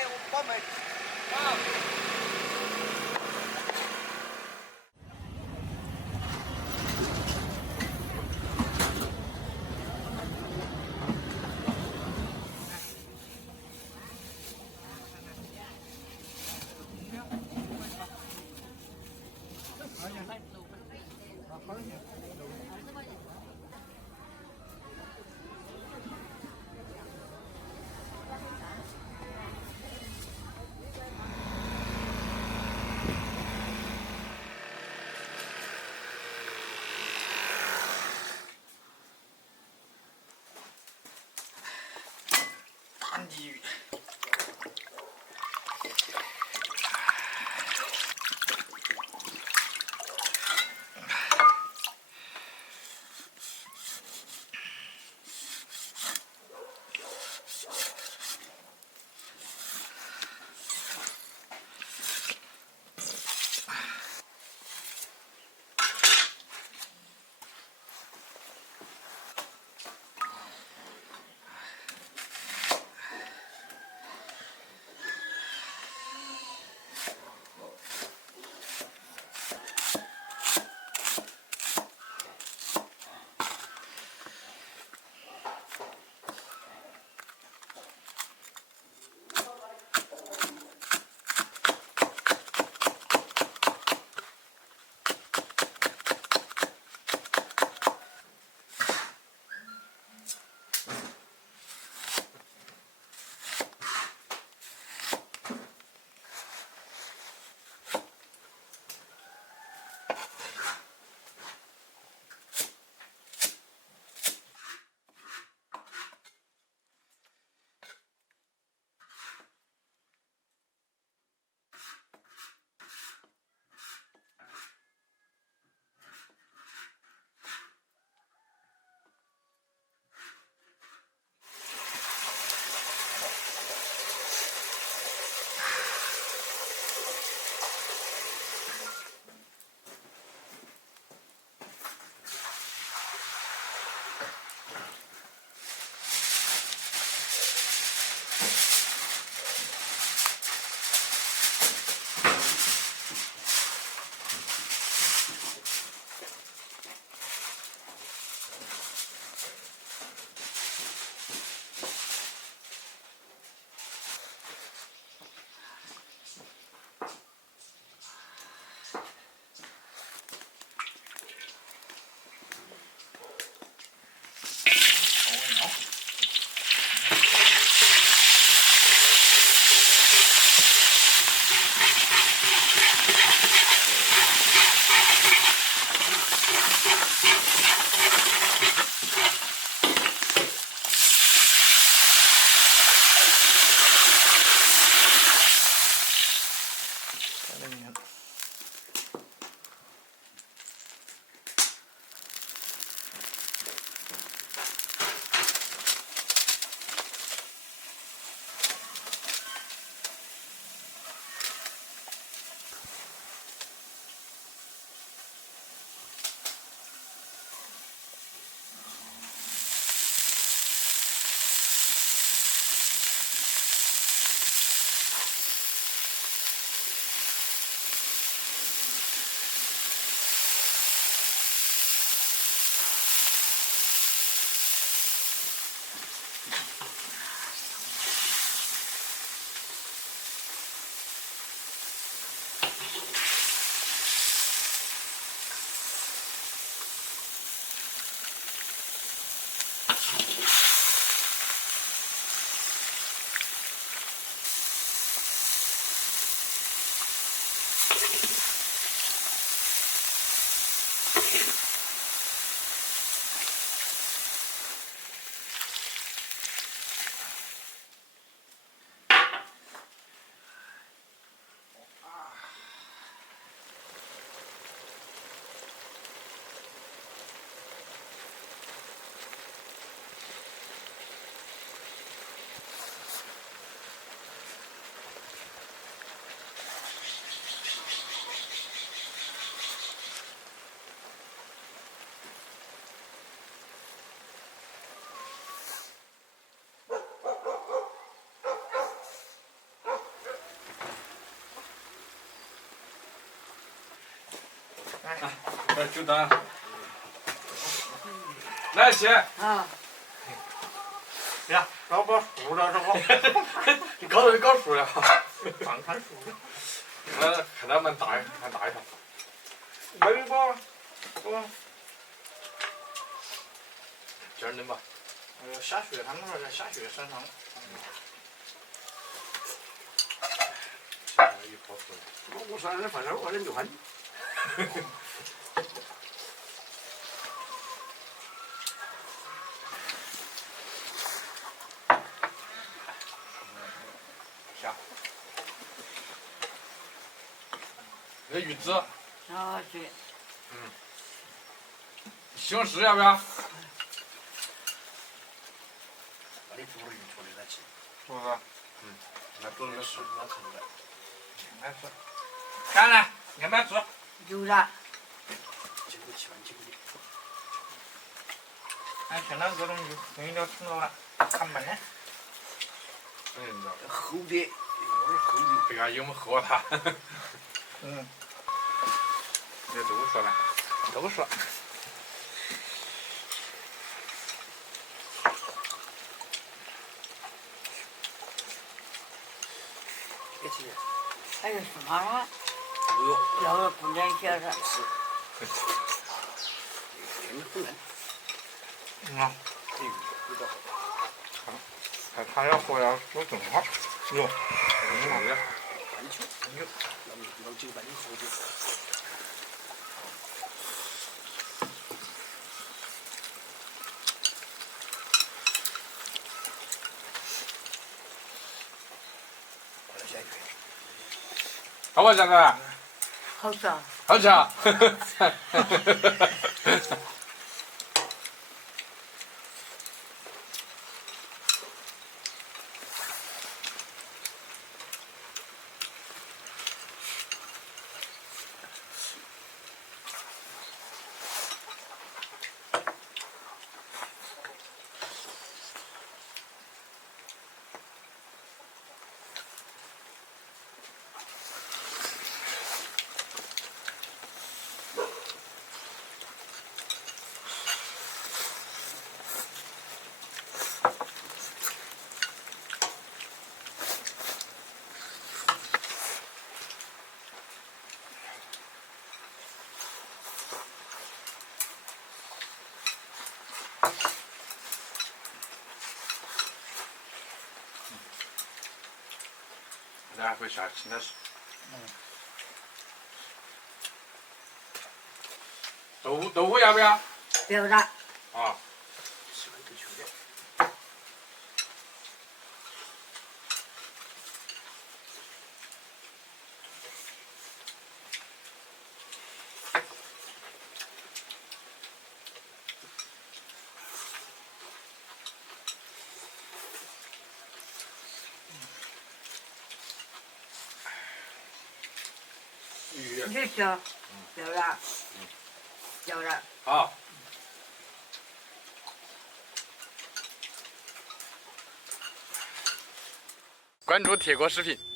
来，我关门。啊。大鲤鱼。就当来起。啊，呀，老把树了，这不，你高头就搞树了，放看树。看他们大一条。没吧？我。今儿能吧？下雪，他们说在下雪山上。一棵树。我说那反正我的六环。下。这鱼子。啊是。西红柿要不要？那你煮了鱼出的来吃，是不是？那煮的是。那吃不来。慢吃。干了，你慢吃。有了。经过7万9的。俺现在这种鱼容易了成了，看慢点。厚的，有点厚的。这个有没厚它？这都说了，都说。别吃。还有什么了？不用。要了不能写了。是。很难。味道好。他要说要说正好。哟，半球。老酒半斤好酒。好不好，现在？好吃啊。好吃啊！然后下青的是。豆腐要不要？不要了。啊。鱼。你吃。不要了。不要了。好。关注铁锅视频。